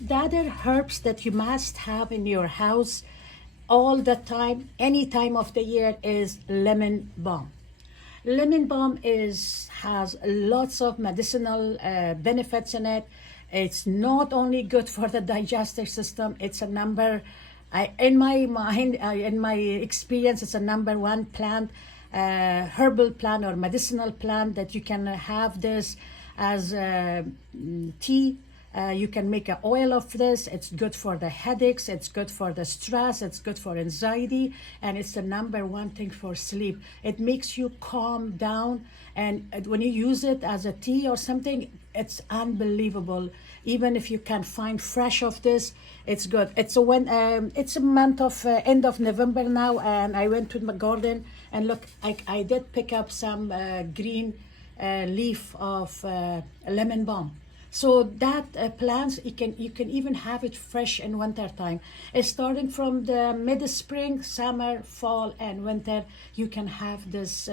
The other herbs that you must have in your house all the time, any time of the year, is lemon balm. Lemon balm has lots of medicinal benefits in it. It's not only good for the digestive system, it's a number, in my mind, in my experience, it's a number one plant, herbal plant or medicinal plant that you can have this as tea. You can make an oil of this. It's good for the headaches, it's good for the stress, it's good for anxiety, and it's the number one thing for sleep. It makes you calm down, and when you use it as a tea or something, it's unbelievable. Even if you can find fresh of this, it's good. It's a month of end of November now, and I went to my garden and look, I did pick up some green leaf of lemon balm. So that plants, you can even have it fresh in winter time. It's starting from the mid-spring, summer, fall, and winter. You can have this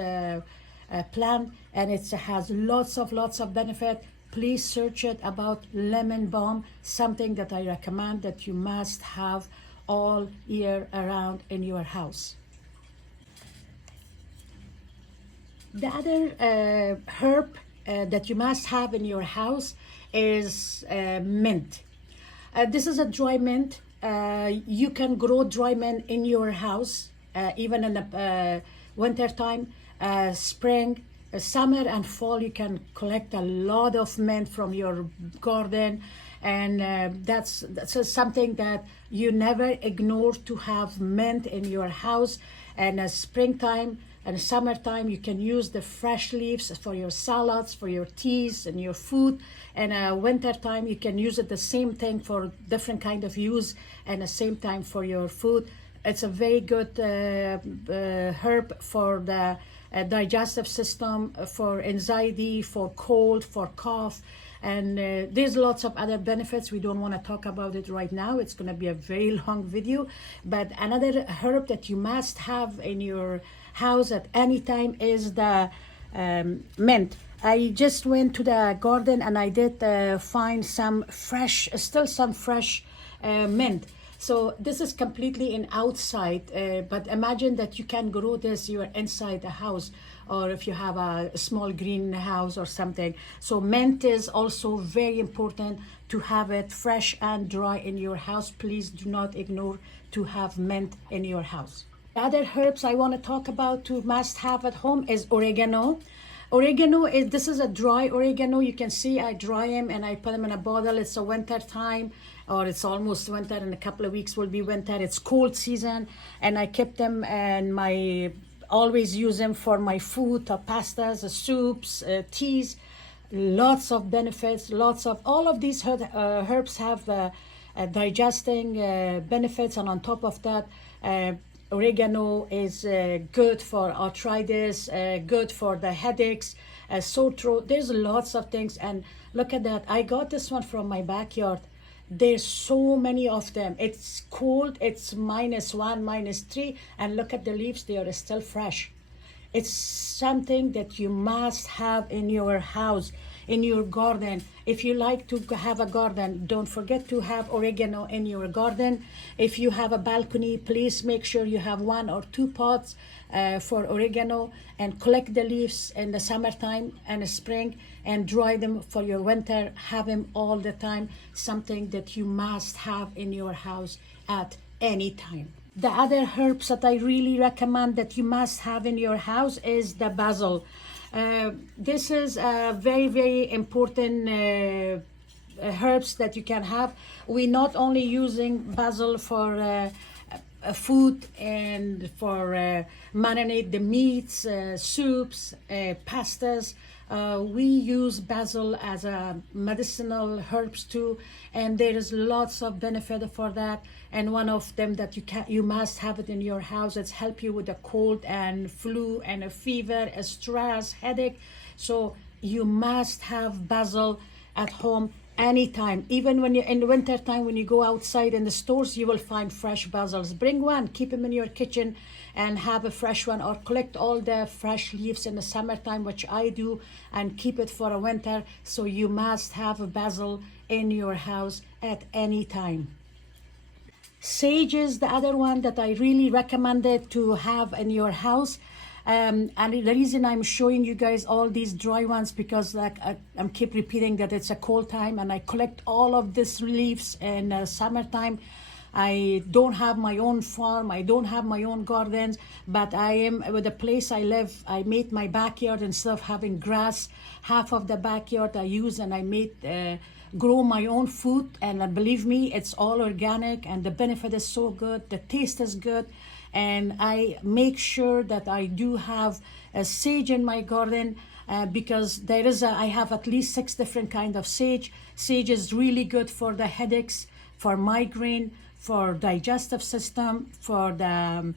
plant, and it has lots of benefit. Please search it about lemon balm, something that I recommend that you must have all year around in your house. The other herb that you must have in your house is mint. This is a dry mint. You can grow dry mint in your house, even in the winter time, spring, summer, and fall. You can collect a lot of mint from your garden, and that's something that you never ignore to have mint in your house. And springtime and summertime, you can use the fresh leaves for your salads, for your teas, and your food. And winter time, you can use it the same thing for different kind of use, and the same time for your food. It's a very good herb for the digestive system, for anxiety, for cold, for cough. And there's lots of other benefits. We don't want to talk about it right now. It's going to be a very long video. But another herb that you must have in your house at any time is the mint. I just went to the garden and I did find some fresh mint. So this is completely in outside, but imagine that you can grow this, you're inside the house, or if you have a small greenhouse or something. So mint is also very important to have it fresh and dry in your house. Please do not ignore to have mint in your house. The other herbs I want to talk about to must have at home is oregano. Oregano this is a dry oregano. You can see I dry them and I put them in a bottle. It's a winter time, or it's almost winter. In a couple of weeks will be winter. It's cold season, and I kept them and always use them for my food, pastas, soups, teas. Lots of benefits. All of these herbs have digesting benefits, and on top of that, oregano is good for arthritis, good for the headaches, sore throat. There's lots of things. And look at that. I got this one from my backyard. There's so many of them. It's cold. It's -1, -3. And look at the leaves. They are still fresh. It's something that you must have in your house, in your garden. If you like to have a garden, don't forget to have oregano in your garden. If you have a balcony, please make sure you have 1 or 2 pots for oregano, and collect the leaves in the summertime and the spring and dry them for your winter. Have them all the time. Something that you must have in your house at any time. The other herbs that I really recommend that you must have in your house is the basil. This is a very important herbs that you can have. We're not only using basil for food and for marinate the meats, soups, pastas. We use basil as a medicinal herbs too, and there is lots of benefit for that. And one of them that you must have it in your house. It's help you with a cold and flu and a fever, a stress, headache. So you must have basil at home anytime. Even when you're in the winter time, when you go outside in the stores, you will find fresh basils. Bring one, keep them in your kitchen and have a fresh one, or collect all the fresh leaves in the summertime, which I do, and keep it for a winter. So you must have a basil in your house at any time. Sage is the other one that I really recommended to have in your house. And the reason I'm showing you guys all these dry ones, because like I'm keep repeating that it's a cold time, and I collect all of these leaves in summertime. I don't have my own farm, I don't have my own gardens, but I am with the place I live. I made my backyard, instead of having grass, half of the backyard I use, and I made grow my own food. And believe me, it's all organic, and the benefit is so good, the taste is good. And I make sure that I do have a sage in my garden, because I have at least 6 different kind of sage. Sage is really good for the headaches, for migraine, for digestive system, for the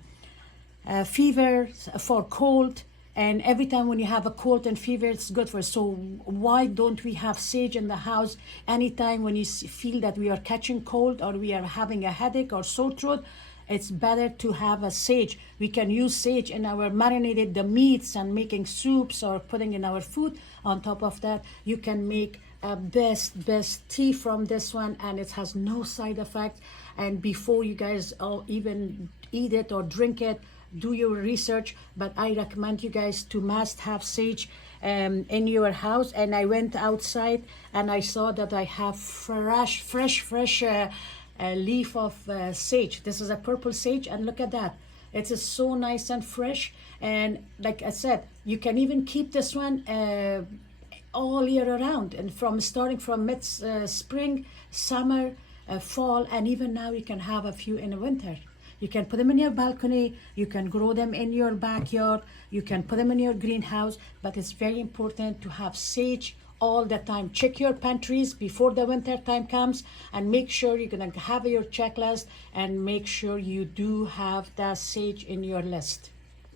fever, for cold. And every time when you have a cold and fever, it's good for. So why don't we have sage in the house anytime when you feel that we are catching cold, or we are having a headache or sore throat? It's better to have a sage. We can use sage in our marinated the meats and making soups, or putting in our food. On top of that, you can make a best tea from this one, and it has no side effect. And before you guys even eat it or drink it, do your research. But I recommend you guys to must have sage in your house. And I went outside and I saw that I have fresh leaf of sage. This is a purple sage, and look at that. It is so nice and fresh. And like I said, you can even keep this one all year around, and starting from mid spring, summer, fall, and even now you can have a few in the winter. You can put them in your balcony, you can grow them in your backyard, you can put them in your greenhouse. But it's very important to have sage all the time. Check your pantries before the winter time comes, and make sure you're gonna have your checklist, and make sure you do have that sage in your list.